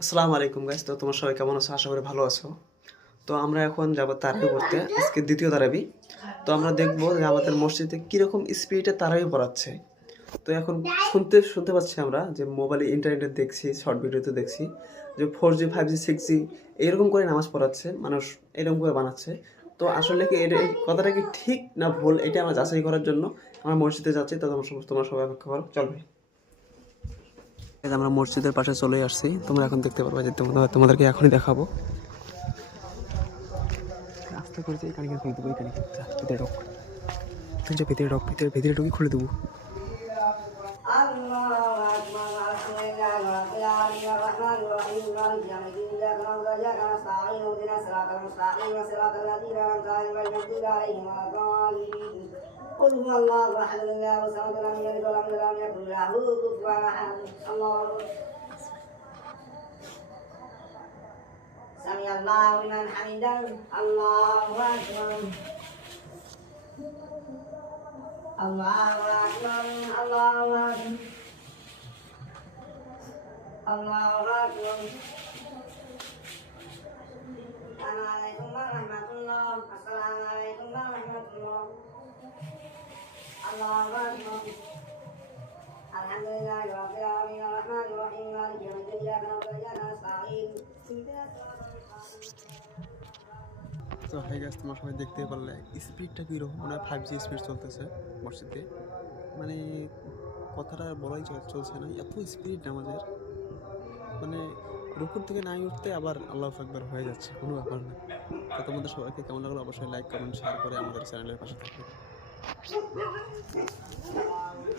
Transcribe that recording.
আসসালামু আলাইকুম গাইস। তো তোমার সবাই কেমন আছো? আশা করি ভালো আছো। তো আমরা এখন যাব তারাবি পড়তে, আজকে দ্বিতীয় তারাবি। তো আমরা দেখবো যে আমাদের মসজিদে কিরকম স্পিডে তারাবি পড়াচ্ছে। তো এখন শুনতে পাচ্ছি আমরা যে মোবাইলে ইন্টারনেটে দেখছি, শর্ট ভিডিওতে দেখছি যে 4G 5G 6G এরকম করে নামাজ পড়াচ্ছে, মানুষ এরকম করে বানাচ্ছে। তো আসলে কি এই কথাটা কি ঠিক না ভুল, এটা আমরা যাচাই করার জন্য আমরা মসজিদে যাচ্ছি। তো তোমরা সবাই অপেক্ষা করো, চলবে। আমরা মসজিদের পাশে চলে আসছি, তোমরা এখন দেখতে পারবে যে তোমাদেরকে এখনই দেখাবো। আস্তে করে এই কানিকে খুলে দেবো, এই কানিকে ভিতরে ঢোক, তুই যে ভিতরে ঢোক, ভিতরে ঢুকি খুলে দেবো। قل هو الله احد الله الصمد لم يلد ولم يولد ولم يكن له كفوا احد. الله سمع الله لمن حمده. الله اكبر الله اكبر الله اكبر الله اكبر. السلام عليكم ورحمة الله. السلام عليكم ورحمة الله. الله أكبر. الحمد لله رب العالمين الرحمن الرحيم مالك يوم الدين إياك نعبد وإياك نستعين. তো হয়ে গেছে, তোমার সবাই দেখতেই পারলে স্পিডটা কীরকম, মনে হয় 5G স্পিড চলতেছে মসজিদে। মানে কথাটা বলাই চলছে না, এত স্পিড নামাজের। মানে রুকুর থেকে নাই উঠতে আবার আল্লাহু আকবার হয়ে যাচ্ছে, কোনো ব্যাপার না। তো তোমাদের সবাইকে কেমন লাগলো অবশ্যই লাইক কমেন্ট শেয়ার করে আমাদের চ্যানেলের পাশে থাকবে।